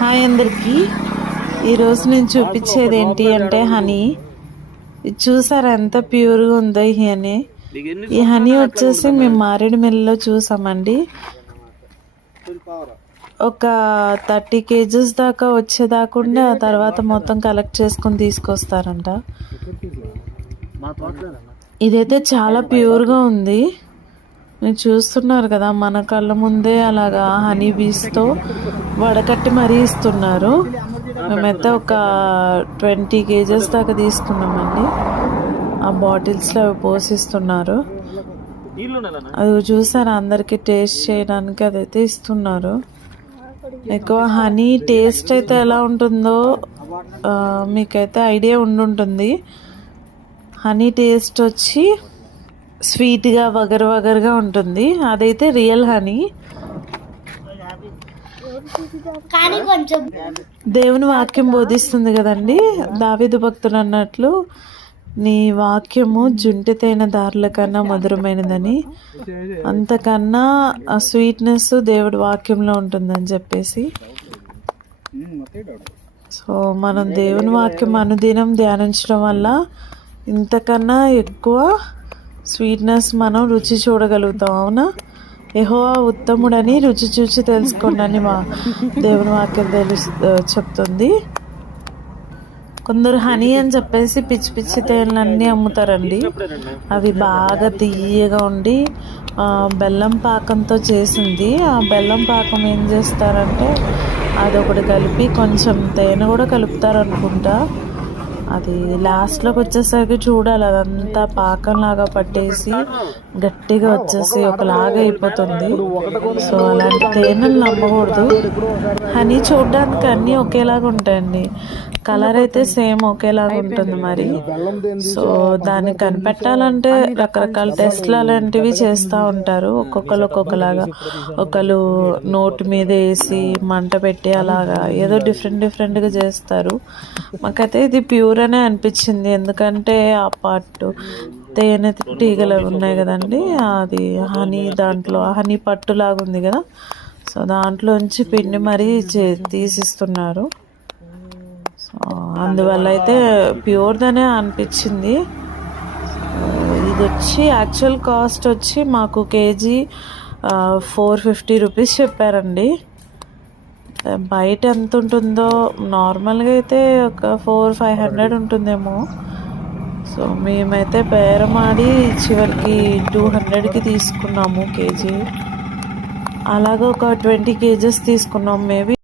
Hi అందరికీ. ఈరోజు నేను చూపించేది ఏంటి అంటే హనీ. ఇది చూసారా ఎంత ప్యూర్గా ఉందో ఈ హనీ. ఈ హనీ వచ్చేసి మేము మారేడుమిల్లిలో చూసామండి. ఒక 30 kgs దాకా వచ్చేదాకుండా ఆ తర్వాత మొత్తం కలెక్ట్ చేసుకొని తీసుకొస్తారంట. ఇదైతే చాలా ప్యూర్గా ఉంది. మీరు చూస్తున్నారు కదా, మన కళ్ళ ముందే అలాగా హనీ బీస్తో వడకట్టి మరీ ఇస్తున్నారు. మేమైతే ఒక 20 kgs దాకా తీసుకున్నామండి. ఆ బాటిల్స్లో అవి పోసిస్తున్నారు. అది చూసారా, అందరికీ టేస్ట్ చేయడానికి అదైతే ఇస్తున్నారు. ఎక్కువ హనీ టేస్ట్ అయితే ఎలా ఉంటుందో మీకైతే ఐడియా ఉండుంటుంది. హనీ టేస్ట్ వచ్చి స్వీట్గా వగరుగా ఉంటుంది. అదైతే రియల్ హనీ. దేవుని వాక్యం బోధిస్తుంది కదండి, దావీదు భక్తుడు అన్నట్లు, నీ వాక్యము జుంటితైన దారుల కన్నా మధురమైనదని, అంతకన్నా ఆ స్వీట్నెస్ దేవుడి వాక్యంలో ఉంటుందని చెప్పేసి. సో మనం దేవుని వాక్యం అనుదినం ధ్యానించడం వల్ల ఇంతకన్నా ఎక్కువ స్వీట్నెస్ మనం రుచి చూడగలుగుతాం. అవునా? యెహోవా ఉత్తముడని రుచి చూచి తెలుసుకోండి అని దేవుని వాక్యం చెప్తుంది. కొందరు హనీ అని చెప్పేసి పిచ్చి పిచ్చి తేనెలన్నీ అమ్ముతారండి. అవి బాగా తీయగా ఉండి బెల్లం పాకంతో చేసింది. ఆ బెల్లం పాకం ఏం చేస్తారంటే అదొకటి కలిపి కొంచెం తేనె కూడా కలుపుతారు అనుకుంటా. అది లాస్ట్లోకి వచ్చేసరికి చూడాలి, అదంతా పాకంలాగా పట్టేసి గట్టిగా వచ్చేసి ఒకలాగా అయిపోతుంది. సో అలాంటి తేనెలు నమ్మకూడదు. హనీ చూడడానికి అన్నీ ఒకేలాగా ఉంటాయండి, కలర్ అయితే సేమ్ ఒకేలాగా ఉంటుంది. మరి సో దాన్ని కనిపెట్టాలంటే రకరకాల టెస్ట్లు అలాంటివి చేస్తూ ఉంటారు. ఒక్కొక్కరు ఒక్కొక్కలాగా, ఒకళ్ళు నోటి మీద వేసి మంట పెట్టి అలాగా ఏదో డిఫరెంట్గా చేస్తారు. మాకైతే ఇది ప్యూర్ అనే అనిపించింది, ఎందుకంటే ఆ పాటు తేనె తీగలు ఉన్నాయి కదండి, అది హనీ, దాంట్లో హనీ పట్టులాగా ఉంది కదా, సో దాంట్లోంచి పిండి మరీ తీసిస్తున్నారు. సో అందువల్ల అయితే ప్యూర్దనే అనిపించింది. ఇది వచ్చి యాక్చువల్ కాస్ట్ వచ్చి మాకు కేజీ 450 రూపీస్ చెప్పారండి. బయట ఎంత ఉంటుందో నార్మల్గా అయితే ఒక 400-500 ఉంటుందేమో. సో మేమైతే బేరమాడి చివరికి 200కి తీసుకున్నాము కేజీ. అలాగే ఒక 20 kgs తీసుకున్నాం మేబీ.